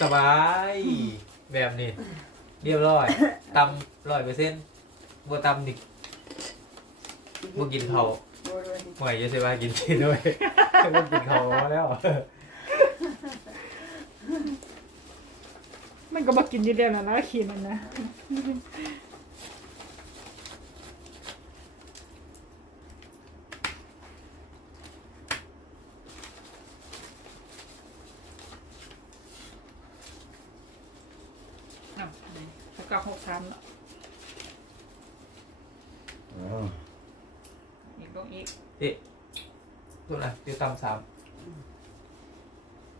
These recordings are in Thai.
สบาย แบบนี้ เรียบร้อยตำร้อยเปอร์เซ็นต์บัวตำดิบ่กินเขาวบ่เยหวยจะใช่ว่ากินกินด้วยบ่กินเขาแล้ว มันก็มากินอยี่เดียวนะนะขีมันนะอะแล้วก็หกสามเนาะ อ้าวอีกลงอีกทุกนะเดี๋ยวตำสาม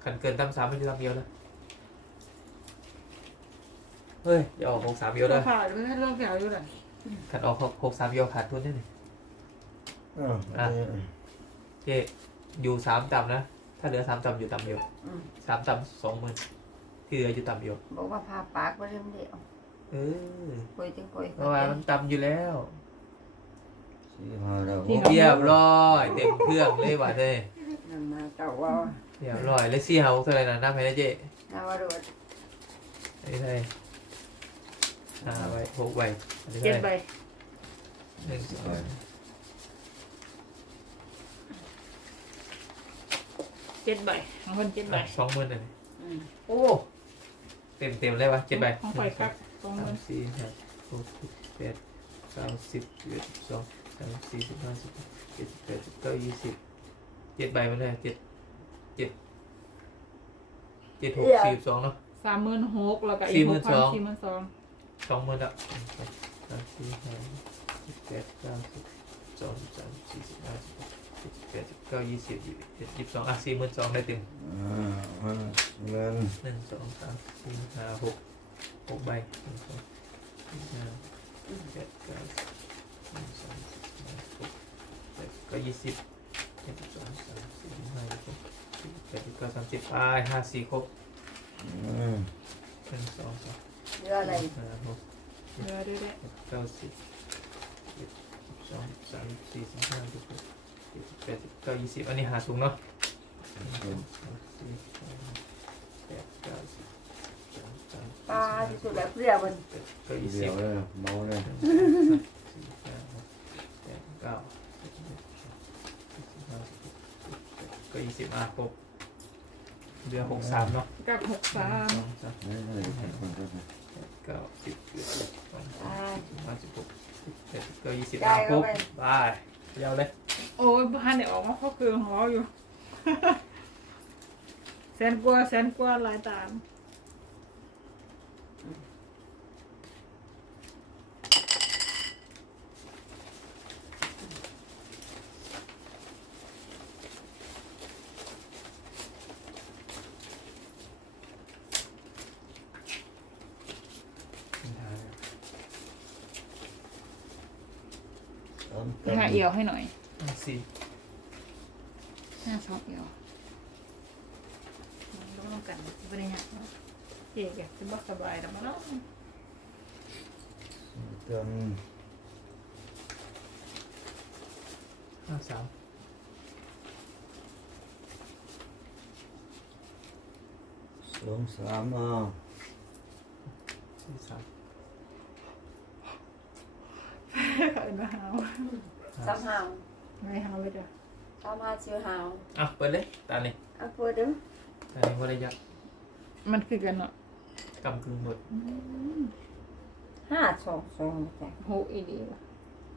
ขันเกินตำสามไม่ได้ตำเดียวนะเฮ้ยอย่าออกหกสามเดียวเรื่เลอยงข่าวเรื่องข่าวอยู่เลยขันออกหกสามเดียวขาดทุนได้เลยอ้าวอะเจ๊อยู่สามต่ำนะ ถ้าเหลือสามต่ำอยู่ต่ำเดียวอืมสามต่ำสองหมื่นที่เหลืออยู่ต่ำเดียวบอกว่าพาปากบ่เริ่มเดียวเออคุยจังคุยเพราะว่ามันต่ำอยู่แล้ว สี่ห้าแล้วเรียบร้อยเต็มเครื่องเลยว่ะเจ๊นั่นมาเต่าว่าเรียบร้อยเลยสี่เฮาเท่าไหร่นะน้ำให้นะเจ๊นาวาโรดอันนี้เท่าไหร่ห้าใบหกใบอันนี้เจ็เท่าดไหใบร่หนึ่งสองเจ็ดใบของคนเจ็ดใบอะสองหมื่นเลยอืมโอ้เต็มเต็มเลยวะเจ็ดใบ ของไฟครับสองหสามื่มนสี่ห้าหกสิบแปดเก้าสิบสิบเอ็ดสิบสอง สามสี่สิบห้าสิบหกเจ็ดสิบแปดสิบเก้ายี่สิบเจ็ดใบมาเลยเจ็ดเจ็ดเจ็ดหกสี่สิบสองเนาะ สามหมื่นหกแล้วก็สี่อีกหหมื่กนพัสนองสี่หมื่นสองสองหมื่นอะสามสี่ห้าสิบแปดเก้าสิบสองสิบสามสิบสี่สิบห้าสิบหกสิบแปดสิบเก้ายี่สิบยี่สิบเอ็ดยี่สิบสองอะสี่หมื่นสองได้เต็มอ่าอ่าเงินหนึ่งสองสามสี่ห้าหกหกใบหนึ่งสองสี่ห้าแปดเก้า กแปดเก้ายี่สิบเจ็ดสิบสองสามสี่ห้าหกเจ็ดสิบเก้าสามสิบไปห้าสี่ครบอืมหนึ่งสองสามเรืออะไรห้าหกเดี๋ยวเดี๋ยวเดี๋ยวเจ็ดเก้าสิบเจ็ดสิบสองสิบสามสิบสี่สิบห้าสิบหกเจ็ดสิบแปดสิบเก้ายี่สิบอันนี้หาสูงเนาะหนึ่งสองสามสี่ห้าหกแปดเก้าสิบสองสามปลาที่สุดแล้วเรือมันแปดเก้ายี่เดีสิยบวเลยเมาเลย หนึ่งสองสามสี่ห้าหกแปดเก้าสิบเอ็ดสิบสองสิบห้าสิบหก สิบเจ็ดก็ยี่สิบอะครบเรือหกสามเนาะกับหกสามหนึ่งสองสามนี่นี่นี่คนก็ได้แปดเก้าสิบสิบเอ็ดสิบสองสิบปลาสามสิบห้าสิบหกสิบเจ็ดสิบเก้ายี่สิบได้อะครบเข้าไปไปยาวเลยโอ้ยบ้านเนี่ยออกมาเพราะคือของเราอยู่ แสนกว่าแสนกว่าหลายตาม สาม ห้าเอียวให้หน่อยอะสี่ห้าสองเอียวลงลงกันบริหารเจ๊แกจะบอกสบายแต่มาเนาะเกินห้าสามสองสามอะสี่สามเขาเอ็นมาหาว สามหาวไม่หาวเลยจ้ะสามหาชิวหาวอะเปิดเลยตานี่เอาเปิดดูตานี่ว่าได้ยักษ์มันคือกันเนาะกำกึ่งหมดห้าสองสองจ้ะโหอีดีว่ะ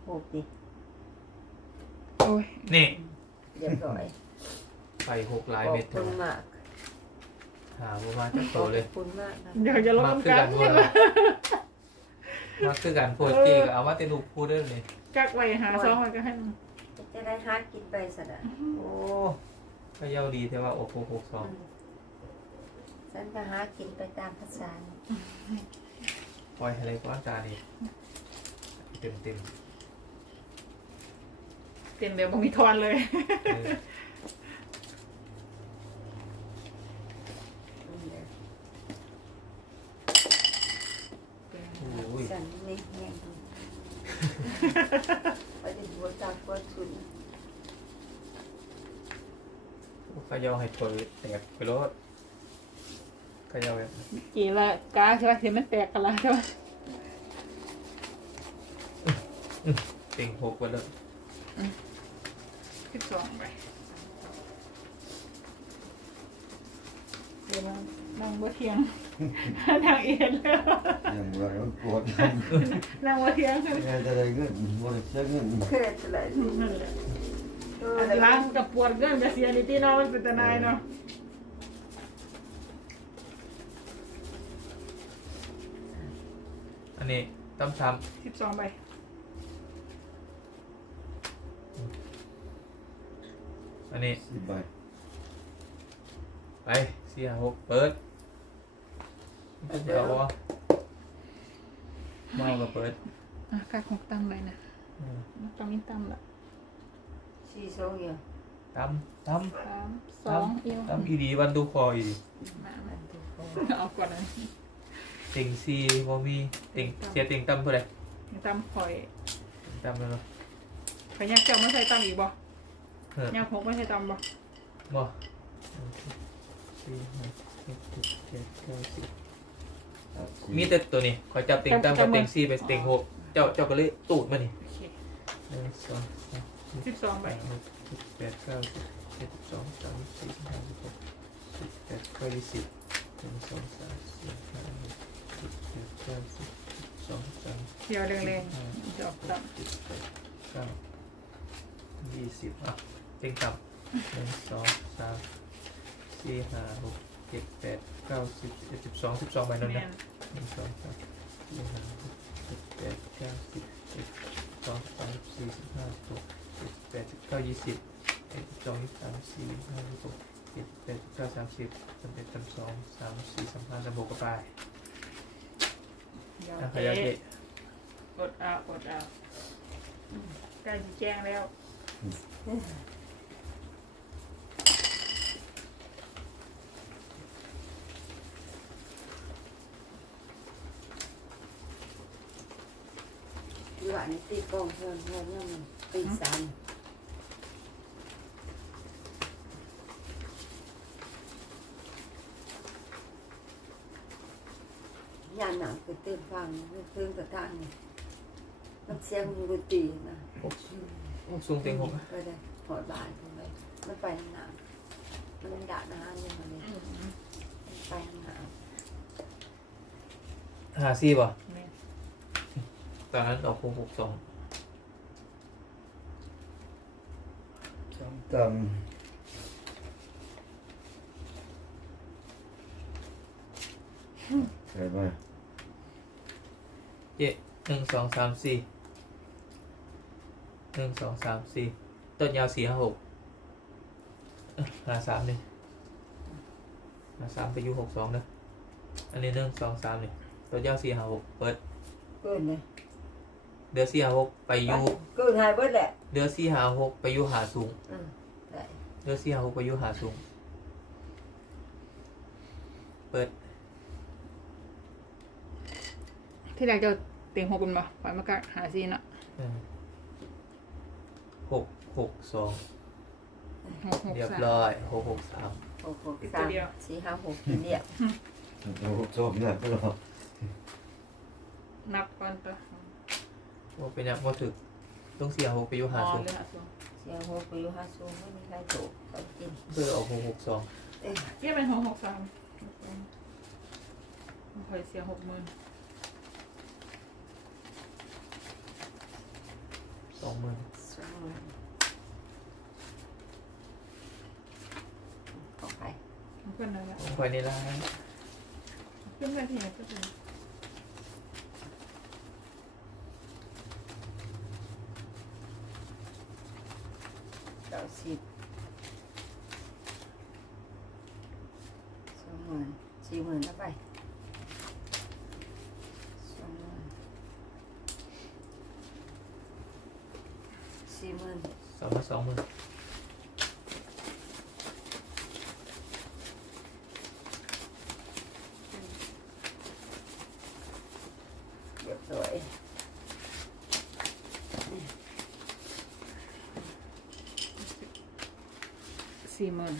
โอ้ดิโอ้ยนี่เรียบร้อยไปหกลายขอเม็บดคุณมากหาประมาณจะโตเลยขอบคุณมากนะเดี๋ยวจะลงมาลงคือกักันนหมดมาคือกันโพดเจก็เอามาเต็ลูกพูดได้เลย กักไว้หาซองไว้ก็ให้มันจะได้หากินไปสนะโอ้ก็เย้าดีแต่ว่าโอ้โหหกสองฉันก็หากินไปตามภาษาปล่อยอะไรกว้างตานี่เต็มเต็มเต็มเดี๋ยวบ่มีทอนเลยๆเออโอ้ย ฉันนี่แห้งไปดิบัวจากบัวทุน ก็เย้าให้ถอยแตกไปรถขยับแบบกี่ละกาใช่ป่ะเห็นมันแตกกันละใช่ป่ะเต็งหกไปเลยสิบสองไปเดี๋ยวมันนั่งบ่เทียง นั่งเอียนแล้วยังว่ามันปวดนั่งบ่เทียงแม่จะได้เงินบ่ได้เสียเงิน เครียดเลยนั่นแหละ เอออันแล้วล้างกับปวดเกินกับเสียนิตี้เนาะมันเป็นตะนายเนาะอันนี้ตั้มซ้สิบสองใบำอันนี้สิบใบไปสี่ห้าหกเปิดเดี๋ยววะเมาก็เปิดอะกาหกตั้มใบนะอืมตั้มยิ่งตั้มละ สี่สองอย่างตั้มตั้มสามสองเอียวตั้มอีดีวันดูคออีดีมามันถูกคอมาเอาก่อนนะเต็งสี่บ่มีเต็งเสียเต็งตั้มเท่าไหร่ยังตั้มข่อยตั้มแล้วเนาะข่อยยักเจ้าไม่ใช่ตั้มอีกบ่เออยักหกไม่ใช่ตั้มบ่บ่สี่ห้าหกเจ็ดแปดเก้าสิบอะสี่มีแต่ตัวนี้ขอจับเต็งตั้มกับเต็งสี่ไปเต็งหกเจ้าเจ้าก็เลยตูดมานี่โอเค หนึ่งสองสาม สิบสองใบหกเจ็ดแปดเก้าสิบเจ็ดสิบสองสามสิบสี่ห้าสิบหกสิบแปดเก้ายี่สิบหนึ่งสองสามสี่ห้าหกเจ็ดแปดเก้าสิบสิบสองสามเดียวแรงๆจะออกตั้มสิบแปดเก้ายี่สิบอะเต็งต่ำหนึ่งสองสามสี่ห้าหกเจ็ดแปดเก้าสิบสิบเอ็ดสิบสองสิบสองใบนั้นแม่นะนหนึ่งสองสามสี่ห้าหกเจ็ดแปดเก้าสิบเอ็ดสองสามสี่สิบห้าสิบหกเจ็ดแปดสิบ เก้ายี่สิบเอ็ดสองยี่สามสี่ห้าหกเจ็ดแปดเก้าสามสิบสามเอ็ดสามสองสามสี่สามห้าสามหกก็ไปเดี๋ยวอะขเจ๊ยับเด็กดเอากดเอาใกล้จะแจ้งแล้วอยู่อันนี้ตีกล้องเพิ่มเพิ่มเนี่ยมันตีสา ยานหนังไปตื่นฟังตื่นกระทั่งมันเสียงดนตรีนะโอ้สูงเต็งหกไปได้หอดบานไปเลยมันไปทางหนังมันด่าหน้าเนี่ยมันเลยไปทางหนังหาซี่ป่ะแม่นตอนนั้นออกหกหกสองจำตังใช่ไหม เจ็ดหนึ่งสองสามสี่หนึ่งสองสามสี่ต้นยาวสี่ห้าหกเอ้ยหาสามนี่หาสามไปอยูหกสองนะอันนี้หนึ่งสองสามนี่ต้นยาวสี่ห้าหกเปิด เกินเลยเดือสี่ห้าหกไปอยูเกินหายเบิดแหละเดือสี่ห้าหกไปอยูหาสูง อืมได้เดือสี่ห้าหกไปอยูหาสูง เปิด ที่แรกจะ เต็งหกเป็นบ่ปล่อยมากะหาซีเนาะอืมหกหกสองหกหกเรียบสาม ร้อยหกหกสามหกหกสามสี่ห้าหกเดียวโอ้โหชอบเนี่ยก็หรอนับก่อนตัวว่าเป็นยังว่าถึกต้องสี่ห้าหกไปอยูอ๋หาอสูงเลยหาสูงเสียงหกไปอยู่ห้าสูงไม่มีใครถูกต้องกินเพื่อออกหกหกสองเอ้ยเรียกเป็นหกหกสามคอยเสียหกหมื่น สองหมื่นสองหมื่นขอไปเพื่อนอะไรของคอยนี่ละเพื่อนกันที่ไหนเพื่อนเก้าสิบสองหมื่นสี่หมื่นแล้วไปสองหมื่น สี่หมื่นสองมาสองหมื่นเรียบร้อยสี่หมื่น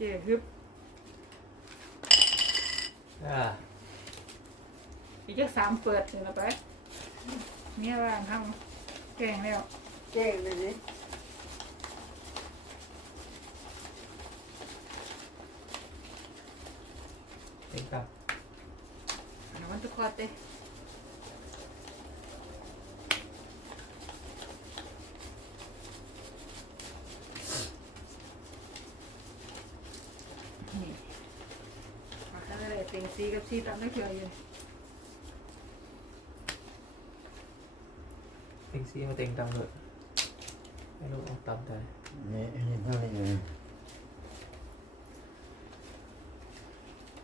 เจ๊ฮึบอ่าอีกจะสามเปิดถึงแล้วไปเนี่ยว่าทำแกงแล้วเจ๊งเลยนี่เต็งต่อันนั้นมันจะคอดเต้นี่มาข้าง ในเต็งซีกับซีตามได้เพียอยู่ำเต็งซีมาเต็งต่ำเลยไม่รู้เอาต่ำแต่นี่นี่เท่านี้เลย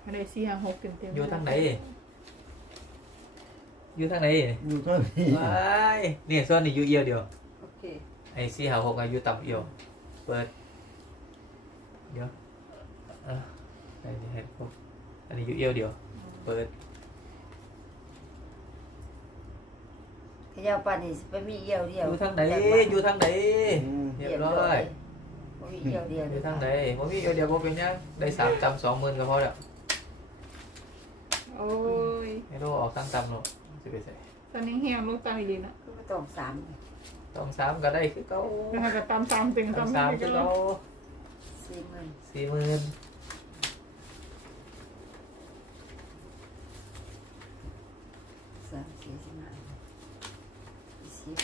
มาได้ซีหาหกเต็มเต็มอยู่ทางไหนอยู่ทางไหนอยู่เท่านี้ว้ายเนี่ยส่วนนี้อยู่เอียวเดียวโอเคไอ้สี่หาหกอายุต่ำเอียวเปิดเดี๋ยวอะไอ้นี่ให้พวกอั นนี้อยู่เอียวเดียว เปิดขยาวปานนี่สิไปมีเอี่ยวเดีอยวยู่ทางไหนอยู่ทางไหนอืมเรียบร้อยบ่มีเอี่ยวเดียวอยู่ทางไหนผมมีเอียวเดียวผมเป็นยังได้สามจำสองหมื่นก็พอแล้วโอ้ยไม่รู้ออกทางจำหรอกสิไปใส่ตอนนี้เฮียลูกตามอีดีนะคือบ่ต้องสามต้องสามก็ได้คือเก้าแล้วมันก็ตามตามเต็งต้ตาอมงสามกัคืนอแล้เก้าวสี่หมื่นสี่หมื่น สามสี่สิบห้ายี่สิบ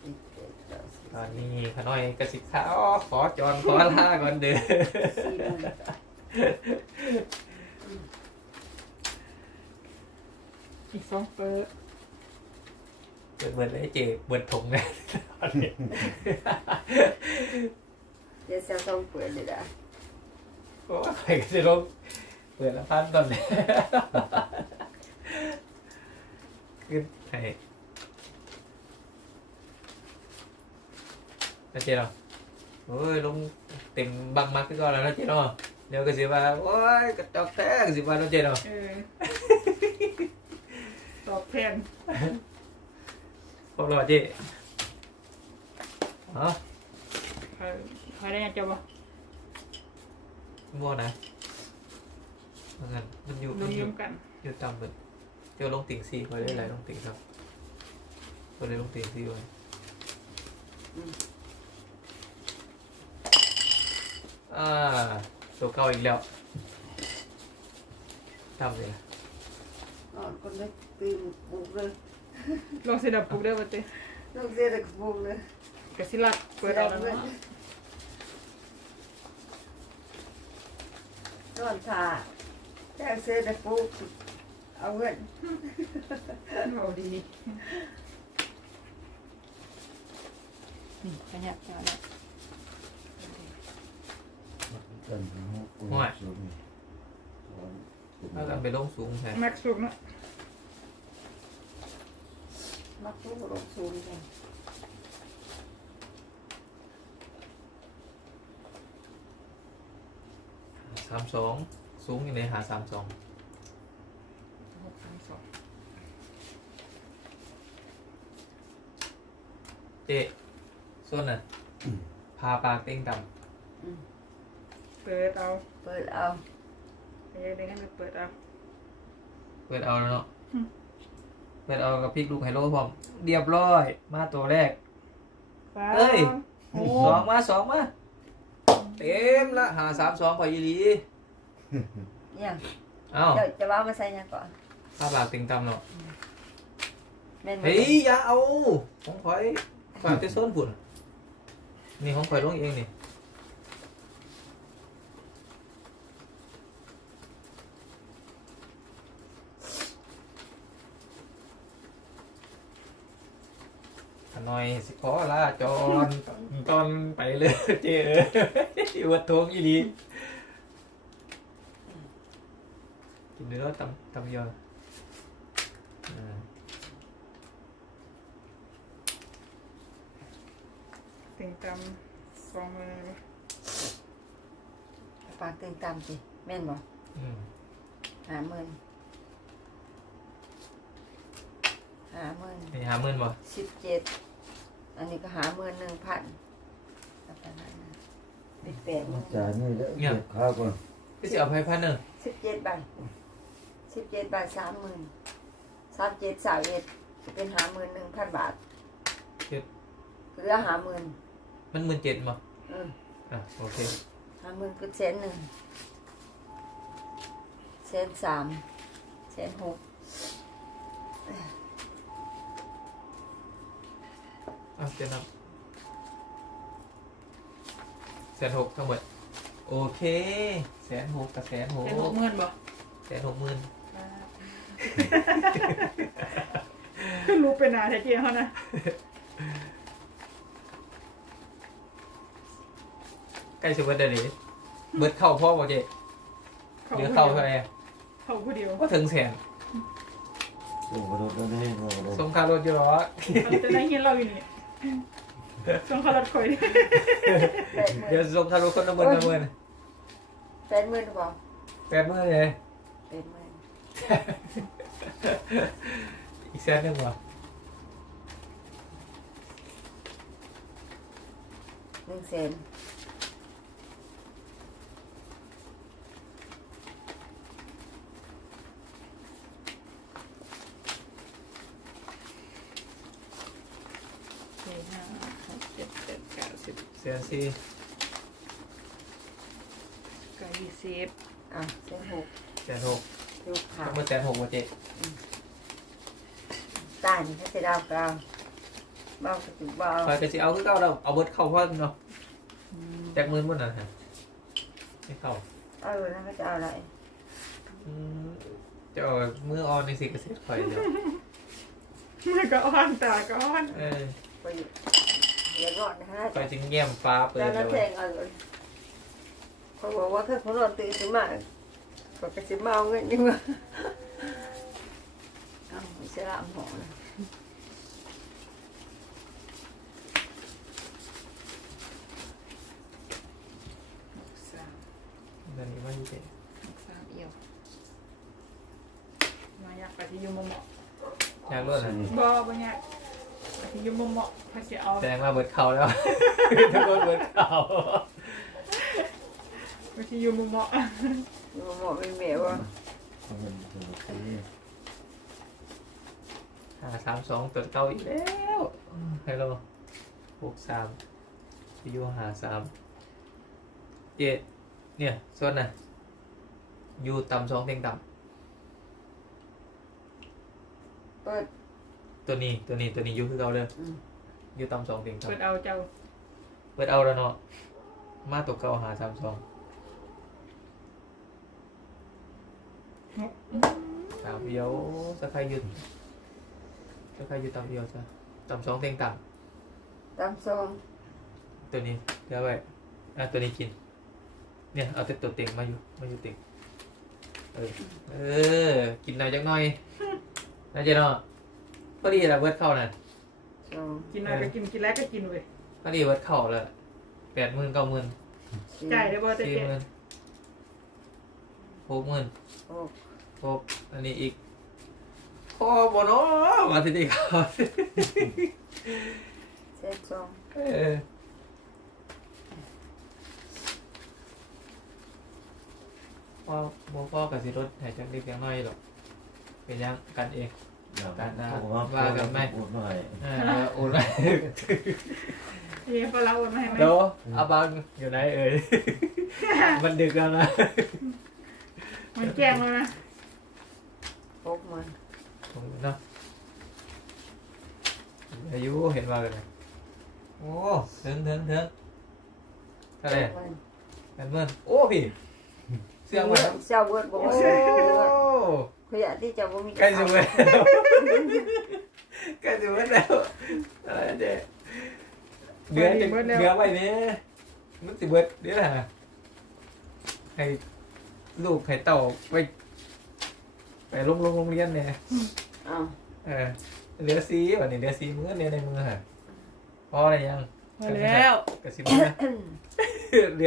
เจ็ดแปดเก้าสิบ ตอนนี้ขน้อยกระสิบขาอ๋อขอจอนขอลาก่อนเด้อสี่หมื่นอีกสองเปิดเปิดเบิดเลยเจ๊เบิดถุงเลยเดี๋ยวจะต้องเปิดเลยนะโอ้ยใครก็จะลงเปิดละพันตอนนี้ขึ้นให้ นะเจ๊เนาะโอ้ยลงเต็มบังมากขึ้นก่อนแล้วนะเจ๊เนาะเดี๋ยวก็สิว่าโอ้ยกระจอกแท้ก็สิว่าเนาะเจ๊เนาะเออตอบแทนพบแล้วว่าเจ๊อ๋อใครใครได้ยังจะบ่มั่วนะมันงั้นมันอยู่รมันอวยู่มกันอยู่ต่ำเลยเดี๋ยวลงติ่งซีคอยได้ไรลงติ่งครับคอยได้ลงติ่งซีไว้ อ่าตัวเก่าอีกแล้วทำเลยนะนอนคนได้ปีนปลูกเลยลองเสดับปลุกได้ป่ะเต้ลูกเสียแต่ปลูกเลยกระสิลัดเปิดเอาแล้วเนาะนอนท่าแจ้งเสียแต่ปลูกเอาเงินเอาดีนี่ขยับจังเลยกัน หูปูสูงถ้ากันไปลงสูงแทนแม็กซ์สุกนะมักปลูกลงสูงกันสามสองสูงอยู่ในหาสามสองหกสามสองเจ๊ส่วนน่ะพาปลาเต็งต่ เปิดเอาเปิดเอาไปยังได้กันไปเปิดเอาำเปิดเอาแล้วเนาะอืมเปิดเอากับพริกลูกไฮโลพร้อมเรียบร้อย มาตัวแรก ฟ้าเอ้ย โอ้สองมาสองมาเต็มละหาสามสองพอยีรีเนี่ยเอ้าเดี๋ยวจะว่ามาใส่ยังก่อนภาพหลากติงตำเนาะแม่นบ่เฮ้ยอย่าเอาของข่อยข่อยเอาแต่ส้นผุ่นนี่ของข่อยลงเองนี่ ขน่อยสิขอลาจอนตอนไปเลยเจ้เอ้ยอวดทวงอีหลีกินเนื้อตำตำยออ่าติงตำสองมือปากตึงตามสิแม่นบ่อืมหาหมื่นหาหมื่นนี่หาหมื่นบ่สิบเจ็ด อันนี้ก็หาหมื่นหนึ่งพันแล้วก็หาหนึ่งเป็นแปดจ่ายนี่แล้วเก็บข้าวก่อนก็จะเอาไปพันหนึ่งสิบเจ็ดใบสิบเจ็ดใบสามหมื่นสามเจ็ดสามเอ็ดเป็นหาหมื่นหนึ่งพันบาทเหลือหาหมื่นมันหมื่นเจ็ดมั้งอืมอะโอเคหาหมื่นคือแสนหนึ่งแสนสามแสนหก อาเจ็ดนับแสนหกทั้งหมด โอเคแสนหกกับแสนหกเป็นหกหมื่นบ่แสนหกหมื่นขึ้นรู้เป็นอาแท้เจียเขานะใกล้สุดวันเดือนนี้เบิดเข้าพ่อบ่เจ๊เหลือเข้าเท่าไหร่อะเขาผู้เดียวก็ถึงแสนส่งกระโดดแล้วนี่ส่งกระโดดสมคารถอยู่หรอเราจะได้เห็นเราอยู่นี่ ส่งเขารถคอยแปดหมื่เดี๋ยวนสมคารถคนละหมื่นละหมื่นแปดหมื่นหรือเปล่าแปดหมื่นเลยแปดหมื่นอีกแสนหนึ่งวะหนึ่งแสน สี่ห้าหกเจ็ดแปดเก้า สิบแสนสี่เก้ายี่สิบอะแสนหกแสนหกลูกขาทั้งหมดแสนหกวะเจ๊ตานี่เขาจะดาวกลางเบากระจุกเบาคอยกระสิเอาคือเก่าเราเอาเบิดเข้าพ่อเนาะแจกหมื่นหมดนะฮะไม่เข้าเออแล้วเขาจะเอาอะไรอืมจะเอามือออนในสิเกษตรคอยเดียวมันก็อ่อนตาก็อ่อนเออไปเดี๋ยวรอดนะฮะคอยจึงแง้มฟ้าเปิดแล้วเลนั่นยแทงเอาเลยเขาบอกว่าถ้าเขานอนตื่นขึ้นมาก็กระสิบเมาเงินยังไงอ้าวเสียละหมอนะหกสามเดี๋ยวนี้มันเจ๊หกสามเอียวมาอยากไปที่ยูมเหมาะอยากรู้นะบ่บ่อยาก ไปที่ยูมเหมาะพาสิเอาแสดงว่าเบิดเข้าแล้ว ทุกคนเบิดเข้าไปที่ยูมเหมาะอยู่หมอไม่เมียว่าเขาเป็นตัวที่หาสามสองตัวเก้าอีกแล้วฮัลโหลหกสามอยู่หาสามเจ็ดเนี่ยส่วนน่ะอยู่ต่ำสองเต็งต่เปิดำ ตัวนี้ตัวนี้ตัวนี้อยู่คือเก่าเด้ออืมอยู่ต่ำสองเต็งต่ำเปิดเอาเจ้าเปิดเอาแล้วเนาะมาตกเก้าหาสามสองสามเดียวสักใครยืนสักใครยืนต่ำเดียวซะต่ำสองเต็งต่ตามซองำตัวนี้เดี๋ยวไว้อะตัวนี้กิน เนี่ยเอาแต่ตัวเต็งมาอยู่มาอยู่เต็งเออเออกินหน่อยจักหน่อยน่าจะเนาะ พอดีละเวิร์ดเข้าน่ะซองกินอะไรก็กินกินแล้วก็กินเว้ยพอดีเวิร์ดเข้าแล้วแปดหมื่นเก้าหมื่นสี่จ่ายได้บ่แต่สี่เจ็หมื่นหกหมื่นหกครบอันนี้อีกพอบเนาะมาทีนี้ครับเซ็ตซองเออพ่อบ่พ่อกับสิรถหายจังเล็กจังน้อยหรอกเป็นยังกันเอง อยากได้ว่าพูดหน่อยเออโอนไว้เฮ้ยพอเราโอนมาให้ไหมเดี๋ยวอาบังอยู่ไหนเอ่ย มันดึกแล้วนะ มันแจ้งแล้วนะหกหมื่นผมเนาะอายุเห็นว่ากันเลยโอ้ถึงถึงถึงเท่าไหร่หมื่นกันเมื่อนโอ้พี่ เสียงมาแล้วเจ้าเวิร์ดบอกโอ้ว่าเสียเวิร์ดเขาอยากที่จะบ่มีใกล้จะเมื่อแล้วใกล้จะเมื่อแล้วอะไรเจ๊เดือนจะเดือนไปเนี่ยมันสิเบิดเดี๋ยวนะให้ลูกให้เต่าไปไปลงลงโรงเรียนเนี่ยอ้าวเออเหลือซีวันนี้เหลือซีมือเนี่ยในมือฮะพออะไรยังมาแล้วกระซิบมือเหลือ